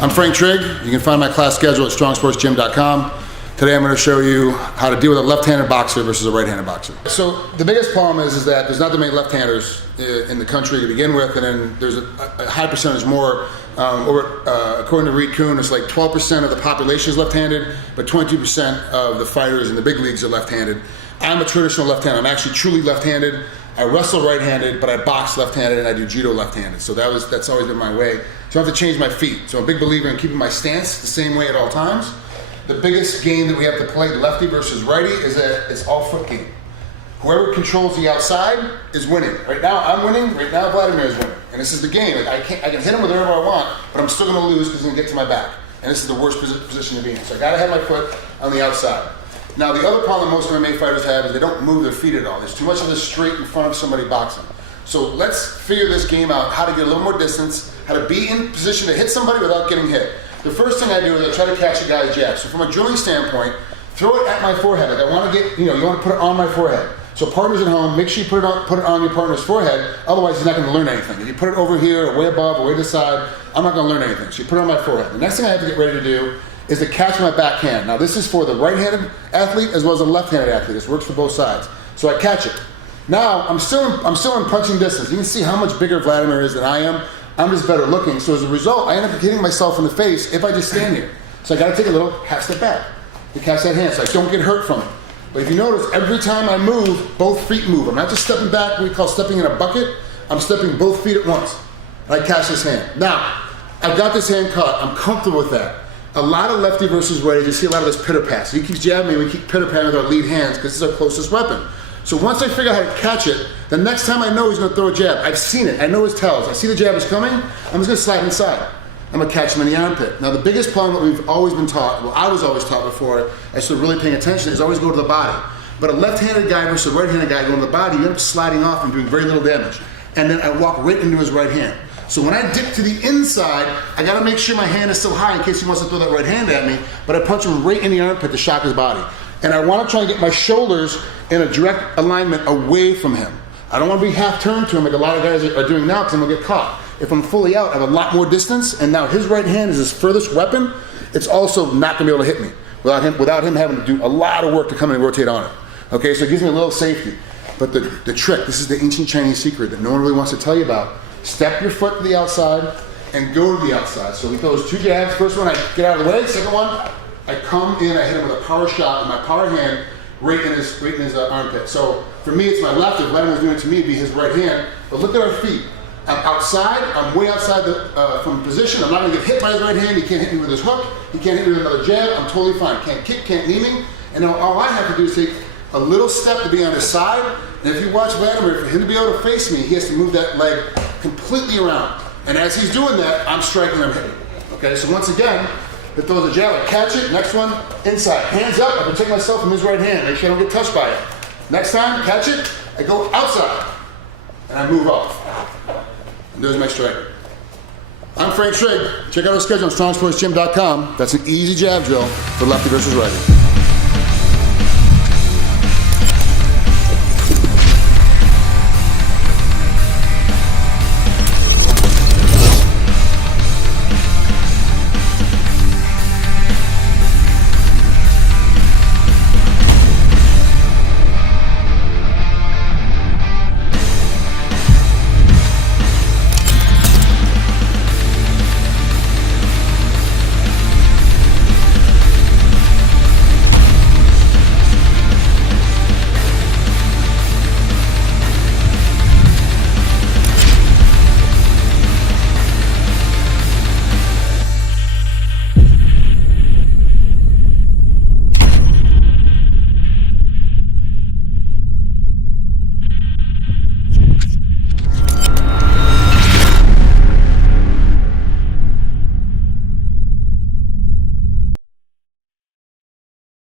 I'm Frank Trigg. You can find my class schedule at strongsportsgym.com. Today I'm going to show you how to deal with a left-handed boxer versus a right-handed boxer. So the biggest problem is that there's not that many left-handers in the country to begin with, and then there's a high percentage more. According to Reed Kuhn, it's like 12% of the population is left-handed, but 22% of the fighters in the big leagues are left-handed. I'm a traditional left-handed. I'm actually truly left-handed. I wrestle right-handed, but I box left-handed and I do judo left-handed. So that's always been my way. So I have to change my feet. So I'm a big believer in keeping my stance the same way at all times. The biggest game that we have to play, lefty versus righty, is that it's all foot game. Whoever controls the outside is winning. Right now I'm winning, right now Vladimir is winning. And this is the game. I can hit him with whatever I want, but I'm still gonna lose because he's gonna get to my back. And this is the worst position to be in. So I gotta have my foot on the outside. Now the other problem most MMA fighters have is they don't move their feet at all. There's too much of a straight in front of somebody boxing. So let's figure this game out, how to get a little more distance, how to be in position to hit somebody without getting hit. The first thing I do is I try to catch a guy's jab. So from a drilling standpoint, throw it at my forehead. Like I want to get, you want to put it on my forehead. So partners at home, make sure you put it on your partner's forehead, otherwise he's not going to learn anything. If you put it over here, or way above, or way to the side, I'm not going to learn anything. So you put it on my forehead. The next thing I have to get ready to do is to catch my backhand. Now this is for the right-handed athlete as well as the left-handed athlete. This works for both sides. So I catch it. Now I'm still in punching distance. You can see how much bigger Vladimir is than I am. I'm just better looking. So as a result, I end up hitting myself in the face if I just stand here. So I got to take a little half step back to catch that hand so I don't get hurt from it. But if you notice, every time I move, both feet move. I'm not just stepping back, what we call stepping in a bucket. I'm stepping both feet at once. And I catch this hand. Now, I've got this hand caught. I'm comfortable with that. A lot of lefty versus righty, you see a lot of this pitter pass. He keeps jabbing me, we keep pitter patting with our lead hands because this is our closest weapon. So once I figure out how to catch it, the next time I know he's going to throw a jab, I've seen it, I know his tells. I see the jab is coming, I'm just going to slide inside. I'm going to catch him in the armpit. Now the biggest problem that we've always been taught, well I was always taught before I started really paying attention, is always go to the body. But a left-handed guy versus a right-handed guy going to the body, you end up sliding off and doing very little damage. And then I walk right into his right hand. So when I dip to the inside, I gotta make sure my hand is still high in case he wants to throw that right hand at me, but I punch him right in the armpit to shock his body. And I wanna try and get my shoulders in a direct alignment away from him. I don't wanna be half turned to him like a lot of guys are doing now because I'm gonna get caught. If I'm fully out, I have a lot more distance, and now his right hand is his furthest weapon, it's also not gonna be able to hit me without him having to do a lot of work to come in and rotate on it. Okay, so it gives me a little safety. But the trick, this is the ancient Chinese secret that no one really wants to tell you about. Step your foot to the outside and go to the outside. So he throws two jabs. First one, I get out of the way. Second one, I come in, I hit him with a power shot with my power hand right in his armpit. So for me, it's my left. If Vladimir's doing it to me, it'd be his right hand. But look at our feet. I'm outside. I'm way outside from position. I'm not going to get hit by his right hand. He can't hit me with his hook. He can't hit me with another jab. I'm totally fine. Can't kick, can't knee me. And now all I have to do is take a little step to be on his side. And if you watch Vladimir, for him to be able to face me, he has to move that leg completely around. And as he's doing that, I'm striking, I'm hitting. Okay, so once again, he throws a jab, I catch it, next one, inside. Hands up, I protect myself from his right hand, make sure I don't get touched by it. Next time, catch it, I go outside, and I move off. And there's my strike. I'm Frank Trigg. Check out our schedule on strongsportsgym.com. That's an easy jab drill for lefty versus righty.